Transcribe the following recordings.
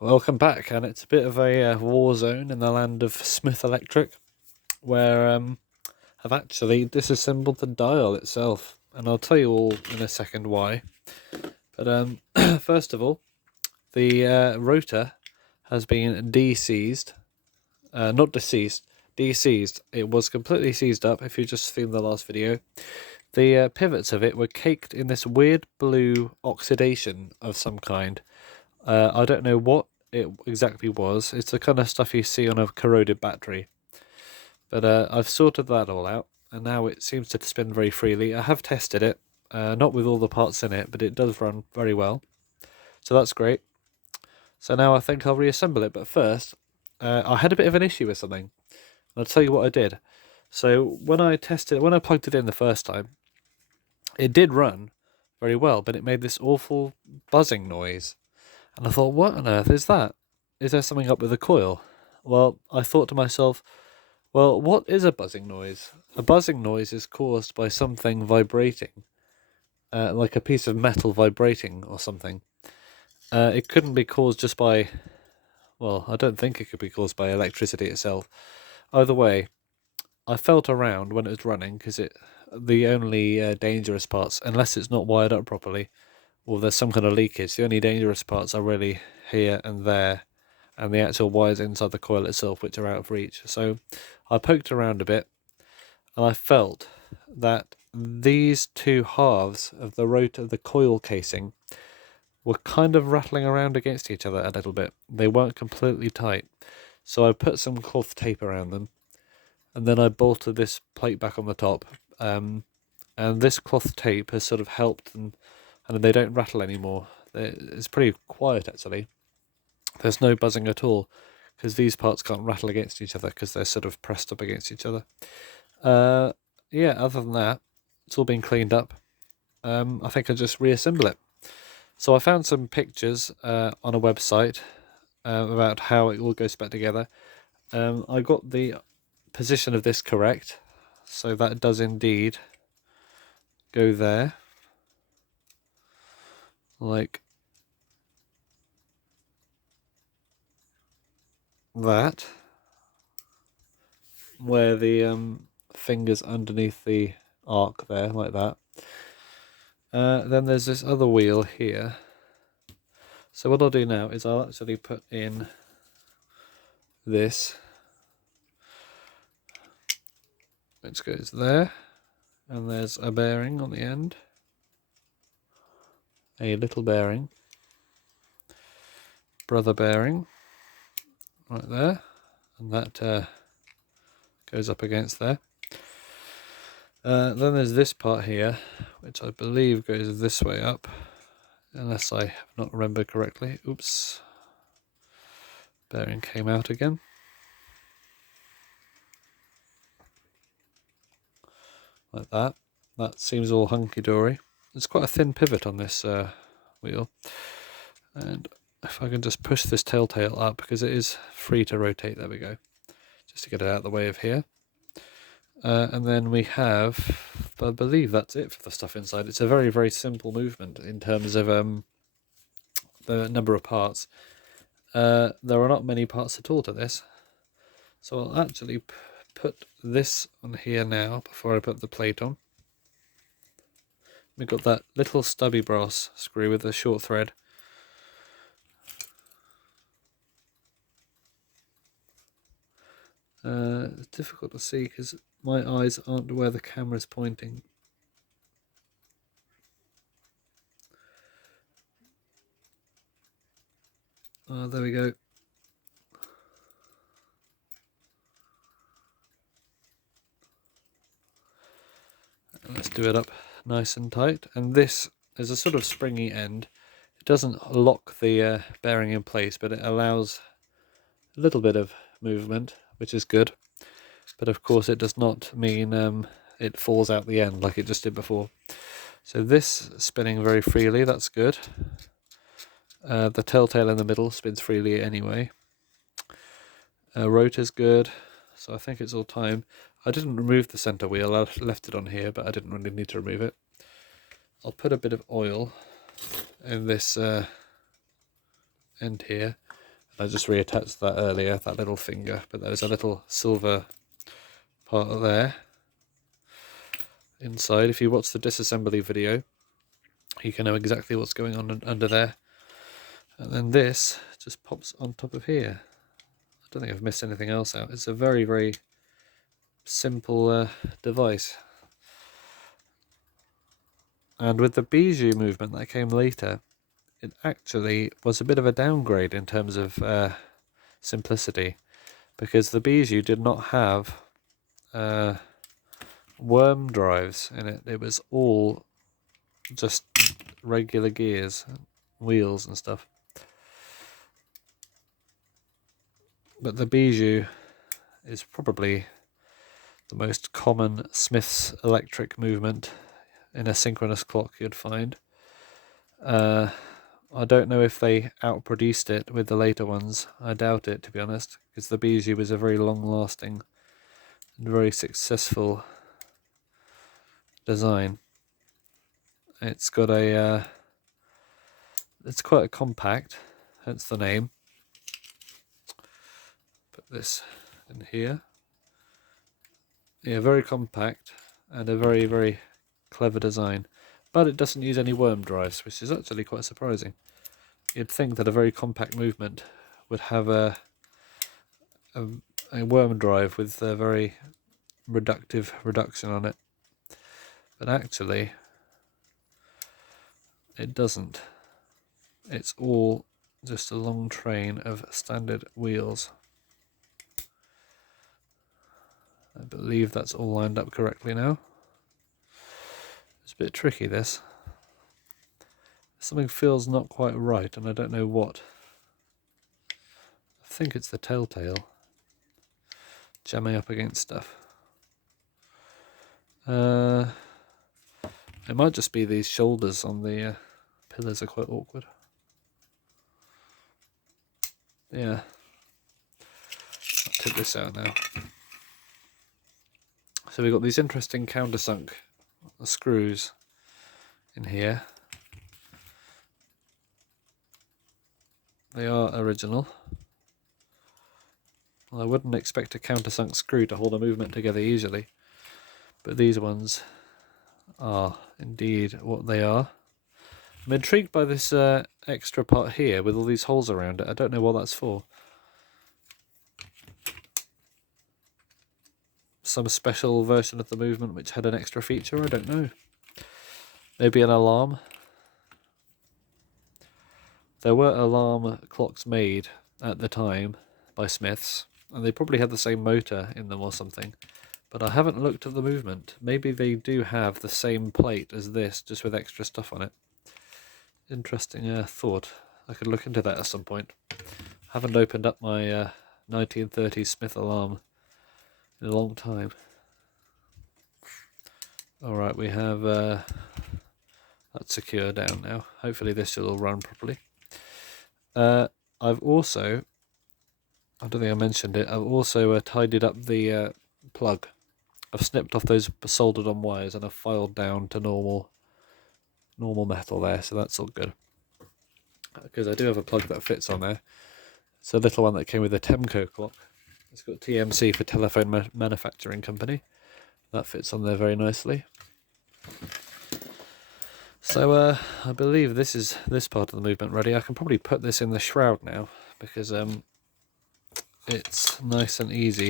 Welcome back, and it's a bit of a war zone in the land of Smith Electric, where I've actually disassembled the dial itself, and I'll tell you all in a second why. But first of all, the rotor has been de-seized, not deceased, de-seized. It was completely seized up. If you just seen the last video, the pivots of it were caked in this weird blue oxidation of some kind. I don't know what it exactly was. It's the kind of stuff you see on a corroded battery. But I've sorted that all out, and now it seems to spin very freely. I have tested it, not with all the parts in it, but it does run very well. So that's great. So now I think I'll reassemble it, but first, I had a bit of an issue with something. I'll tell you what I did. So when I plugged it in the first time, it did run very well, but it made this awful buzzing noise. And I thought, what on earth is that? Is there something up with the coil? Well, I thought to myself, well, what is a buzzing noise? A buzzing noise is caused by something vibrating, like a piece of metal vibrating or something. It couldn't be caused just by, well, I don't think it could be caused by electricity itself. Either way, I felt around when it was running, because the only dangerous parts, unless it's not wired up properly, or there's some kind of leakage, the only dangerous parts are really here and there, and the actual wires inside the coil itself, which are out of reach. So I poked around a bit, and I felt that these two halves of the rotor, the coil casing, were kind of rattling around against each other a little bit. They weren't completely tight. So I put some cloth tape around them, and then I bolted this plate back on the top. And this cloth tape has sort of helped them, and they don't rattle anymore. It's pretty quiet, actually. There's no buzzing at all, because these parts can't rattle against each other because they're sort of pressed up against each other. Yeah, other than that, it's all been cleaned up. I think I'll just reassemble it. So I found some pictures on a website about how it all goes back together. I got the position of this correct, so that does indeed go there, like that, where the fingers underneath the arc there, like that. Then there's this other wheel here. So what I'll do now is I'll actually put in this, which goes there, and there's a bearing on the end, a little bearing, brother bearing, right there, and that goes up against there. Then there's this part here, which I believe goes this way up, unless I have not remembered correctly. Oops, bearing came out again. Like that. That seems all hunky-dory. There's quite a thin pivot on this wheel, and if I can just push this telltale up, because it is free to rotate, there we go, just to get it out of the way of here. And then we have, I believe that's it for the stuff inside. It's a very, very simple movement in terms of the number of parts. There are not many parts at all to this, so I'll actually put this on here now before I put the plate on. We've got that little stubby brass screw with a short thread. It's difficult to see because my eyes aren't where the camera's pointing. There we go. Let's do it up nice and tight. And this is a sort of springy end. It doesn't lock the bearing in place, but it allows a little bit of movement, which is good. But of course it does not mean it falls out the end like it just did before. So this spinning very freely, that's good. The telltale in the middle spins freely anyway. Rotor's good, so I think it's all time. I didn't remove the center wheel, I left it on here, but I didn't really need to remove it. I'll put a bit of oil in this end here, I just reattached that earlier, that little finger, but there's a little silver part there inside. If you watch the disassembly video, you can know exactly what's going on under there. And then this just pops on top of here. I don't think I've missed anything else out. It's a very, very simple device. And with the bijou movement that came later, it actually was a bit of a downgrade in terms of simplicity, because the bijou did not have worm drives in it. It was all just regular gears, wheels and stuff. But the bijou is probably the most common Smith's electric movement in a synchronous clock you'd find. I don't know if they outproduced it with the later ones. I doubt it, to be honest, because the bijou was a very long-lasting and very successful design. It's got a it's quite a compact, hence the name. Put this in here. Yeah, very compact and a very, very clever design, but it doesn't use any worm drives, which is actually quite surprising. You'd think that a very compact movement would have a worm drive with a very reduction on it, but actually it doesn't. It's all just a long train of standard wheels. I believe that's all lined up correctly now. It's a bit tricky, this. Something feels not quite right, and I don't know what. I think it's the telltale jamming up against stuff. It might just be these shoulders on the pillars are quite awkward. Yeah. I'll take this out now. So we've got these interesting countersunk screws in here. They are original. Well, I wouldn't expect a countersunk screw to hold a movement together usually, but these ones are indeed what they are. I'm intrigued by this extra part here with all these holes around it. I don't know what that's for. Some special version of the movement which had an extra feature, I don't know. Maybe an alarm. There were alarm clocks made at the time by Smiths, and they probably had the same motor in them or something. But I haven't looked at the movement. Maybe they do have the same plate as this, just with extra stuff on it. Interesting thought. I could look into that at some point. Haven't opened up my 1930s Smith alarm in a long time. Alright, we have that secure down now. Hopefully this will all run properly. I've also, I don't think I mentioned it, I've also tidied up the plug. I've snipped off those soldered on wires and I've filed down to normal metal there, so that's all good. Because I do have a plug that fits on there. It's a little one that came with a Temco clock. It's got TMC for Telephone Manufacturing Company. That fits on there very nicely. So I believe this is this part of the movement ready. I can probably put this in the shroud now because it's nice and easy.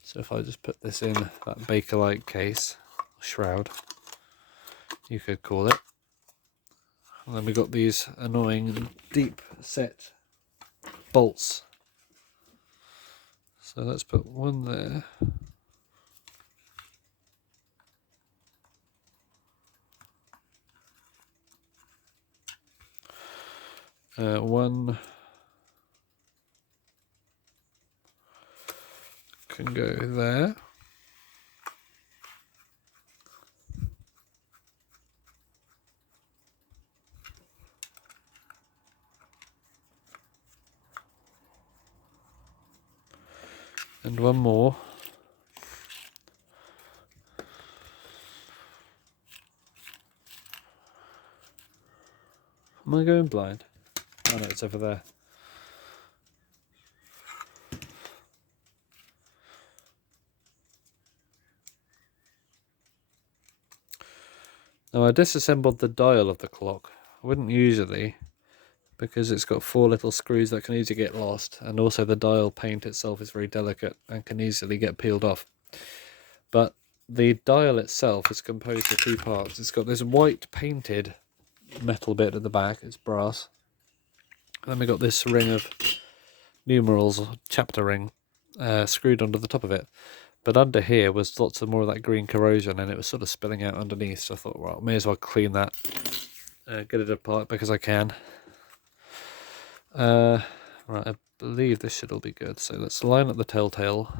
So if I just put this in that Bakelite case, shroud, you could call it. And then we got these annoying deep set bolts. So let's put one there. One can go there. And one more. Am I going blind? Oh no, it's over there. Now I disassembled the dial of the clock. I wouldn't usually, because it's got 4 little screws that can easily get lost, and also the dial paint itself is very delicate and can easily get peeled off. But the dial itself is composed of 2 parts. It's got this white painted metal bit at the back, it's brass. And then we got this ring of numerals, chapter ring, screwed onto the top of it. But under here was lots of more of that green corrosion, and it was sort of spilling out underneath, so I thought, well, I may as well clean that, get it apart because I can. Right, I believe this should all be good. So let's line up the telltale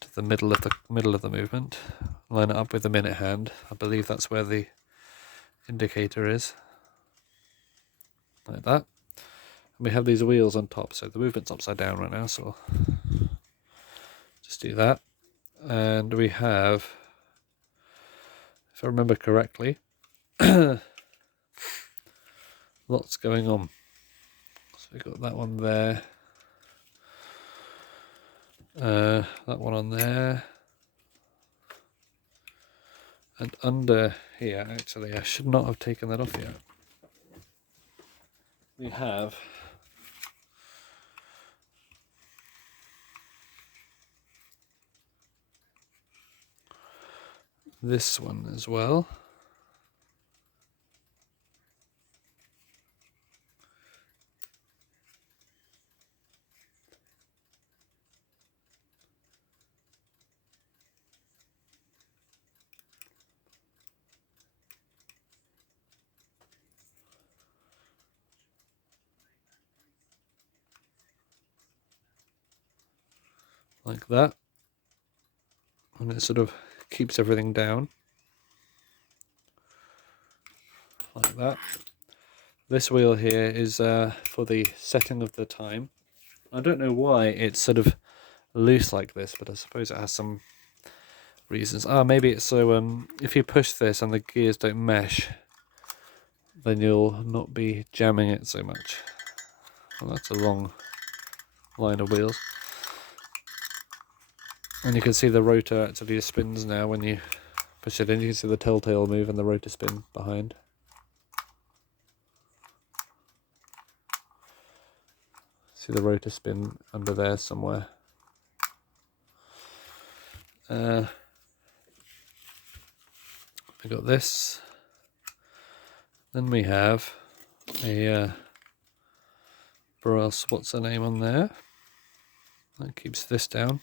to the middle of the movement. Line it up with the minute hand. I believe that's where the indicator is. Like that. And we have these wheels on top, so the movement's upside down right now, so just do that. And we have, if I remember correctly, lots going on. So we've got that one there, that one on there, and under here, actually, I should not have taken that off yet. We have this one as well. Like that, and it sort of keeps everything down like that. This wheel here is for the setting of the time. I don't know why it's sort of loose like this, but I suppose it has some reasons. Maybe it's so if you push this and the gears don't mesh, then you'll not be jamming it so much. Well, that's a long line of wheels. And you can see the rotor actually spins now when you push it in. You can see the telltale move and the rotor spin behind. See the rotor spin under there somewhere. We got this. Then we have a brass, what's the name on there? That keeps this down.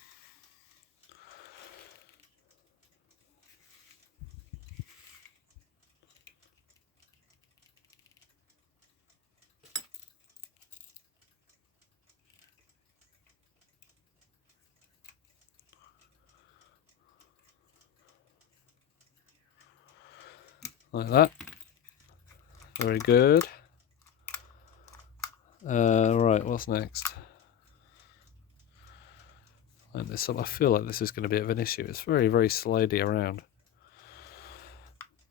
Like that. Very good. Right, what's next? Line this up. I feel like this is going to be a bit of an issue. It's very, very slidey around.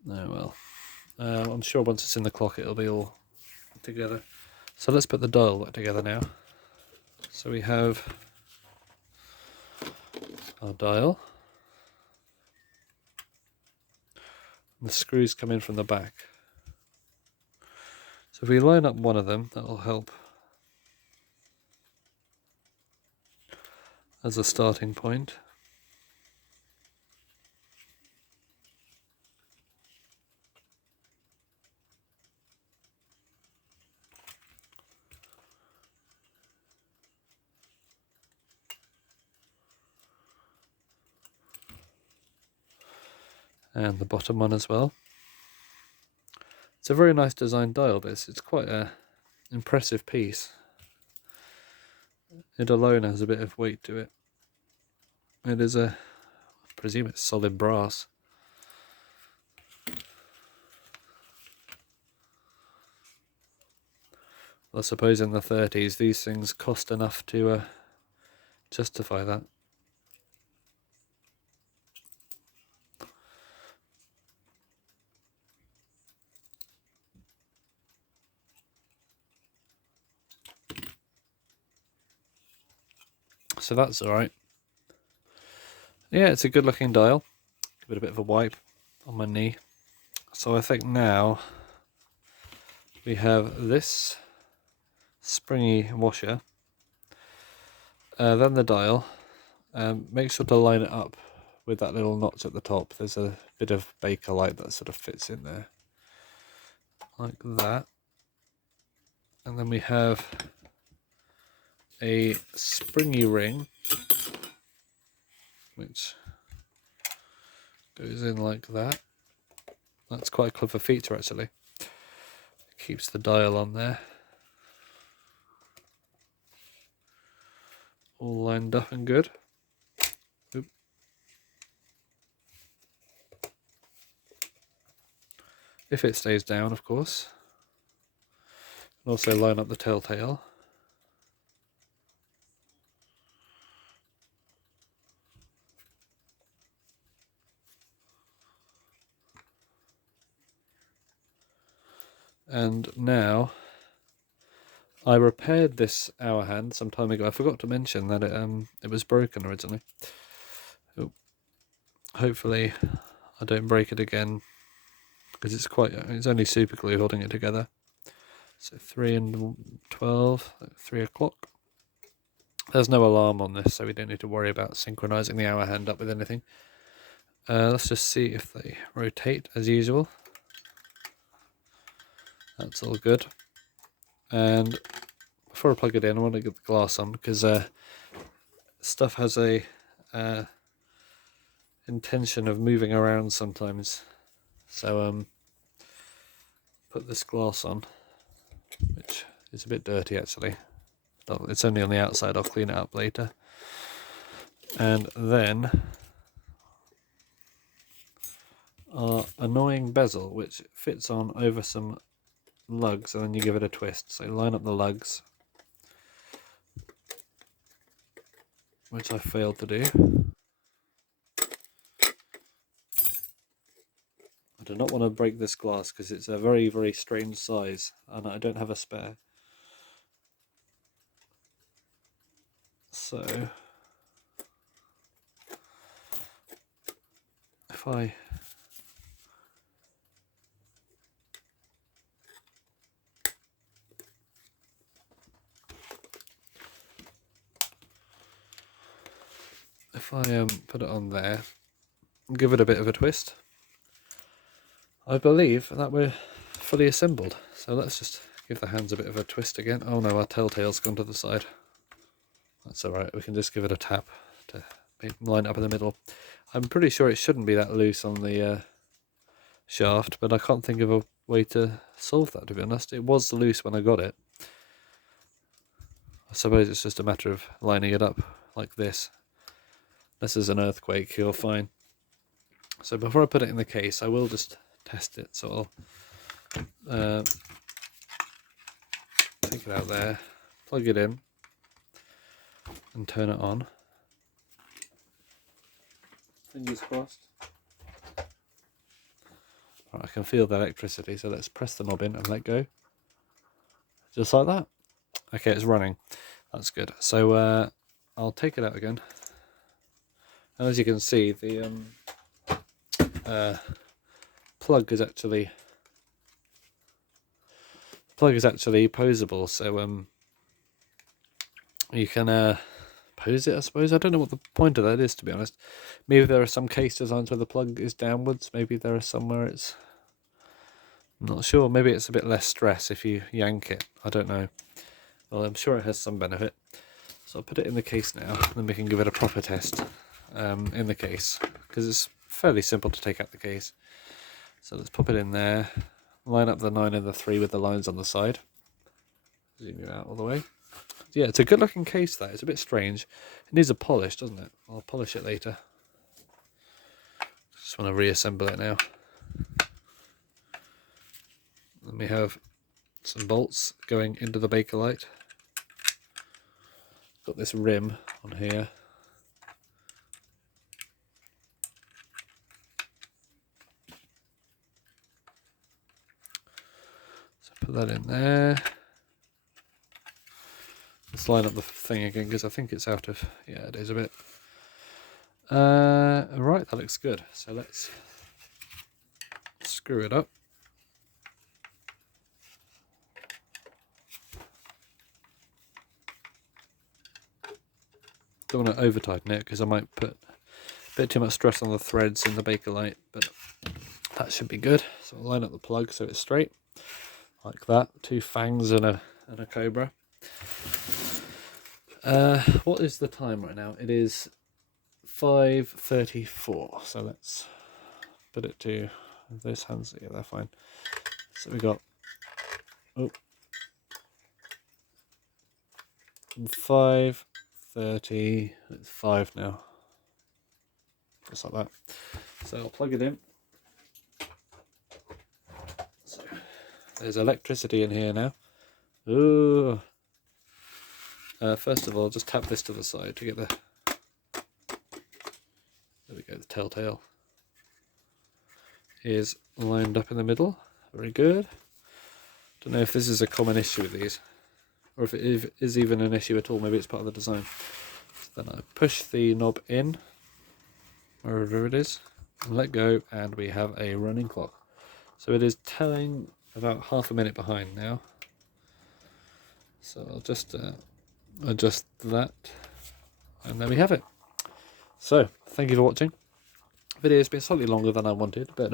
Oh well. I'm sure once it's in the clock it'll be all together. So let's put the dial back together now. So we have our dial. The screws come in from the back. So if we line up one of them, that'll help as a starting point. And the bottom one as well. It's a very nice design dial, this. It's quite a impressive piece. It alone has a bit of weight to it. It is I presume it's solid brass. I suppose in the 30s these things cost enough to justify that. so that's alright. Yeah, it's a good looking dial. Give it a bit of a wipe on my knee. So I think now we have this springy washer, then the dial. Make sure to line it up with that little notch at the top. There's a bit of Bakelite that sort of fits in there, like that. And then we have a springy ring, which goes in like that. That's quite a clever feature, actually. It keeps the dial on there, all lined up and good. Oop. If it stays down, of course. And also line up the telltale. And now, I repaired this hour hand some time ago. I forgot to mention that it was broken originally. Oh, hopefully I don't break it again, because it's only super glue holding it together. So 3 and 12, 3 o'clock. There's no alarm on this, so we don't need to worry about synchronizing the hour hand up with anything. Let's just see if they rotate as usual. That's all good. And before I plug it in, I want to get the glass on, because stuff has a intention of moving around sometimes. So put this glass on, which is a bit dirty actually. It's only on the outside, I'll clean it up later. And then our annoying bezel, which fits on over some lugs, and then you give it a twist. So line up the lugs, which I failed to do. I do not want to break this glass because it's a very, very strange size and I don't have a spare. So if I put it on there and give it a bit of a twist, I believe that we're fully assembled. So let's just give the hands a bit of a twist again. Oh no, our telltale's gone to the side. That's alright, we can just give it a tap to line it up in the middle. I'm pretty sure it shouldn't be that loose on the shaft, but I can't think of a way to solve that, to be honest. It was loose when I got it. I suppose it's just a matter of lining it up like this. This is an earthquake, you're fine. So before I put it in the case, I will just test it. So I'll take it out there, plug it in, and turn it on. Fingers crossed. Right, I can feel the electricity, so let's press the knob in and let go. Just like that. Okay, it's running. That's good. So I'll take it out again. And as you can see, the plug is actually posable, so you can pose it, I suppose. I don't know what the point of that is, to be honest. Maybe there are some case designs where the plug is downwards. Maybe there are some where it's... I'm not sure. Maybe it's a bit less stress if you yank it. I don't know. Well, I'm sure it has some benefit. So I'll put it in the case now, and then we can give it a proper test in the case, because it's fairly simple to take out the case. So let's pop it in there, line up the 9 and the 3 with the lines on the side. Zoom you out all the way. Yeah, it's a good looking case, that. It's a bit strange. It needs a polish, doesn't it? I'll polish it later. Just want to reassemble it now. Then we have some bolts going into the Bakelite. Got this rim on here. So put that in there. Let's line up the thing again because I think it's out of, yeah, it is a bit. Right, that looks good. So let's screw it up. Don't want to over tighten it because I might put a bit too much stress on the threads in the Bakelite, but that should be good. So I'll line up the plug so it's straight, like that. 2 fangs and a cobra. What is the time right now? It is 5:34. So let's put it to those hands. Yeah, they're fine. So we got 5:30. It's 5 now. Just like that. So I'll plug it in. So there's electricity in here now. Ooh. First of all, just tap this to the side to get the. There we go. The telltale is lined up in the middle. Very good. Don't know if this is a common issue with these, or if it is even an issue at all. Maybe it's part of the design. So then I push the knob in, wherever it is, and let go, and we have a running clock. So it is telling about half a minute behind now. So I'll just adjust that, and there we have it. So thank you for watching. The video has been slightly longer than I wanted, but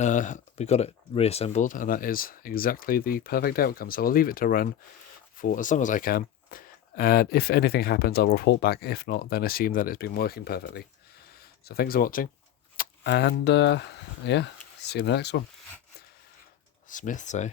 we got it reassembled, and that is exactly the perfect outcome. So I'll leave it to run for as long as I can, and if anything happens I'll report back. If not, then assume that it's been working perfectly. So thanks for watching, and yeah, see you in the next one. Smiths, eh?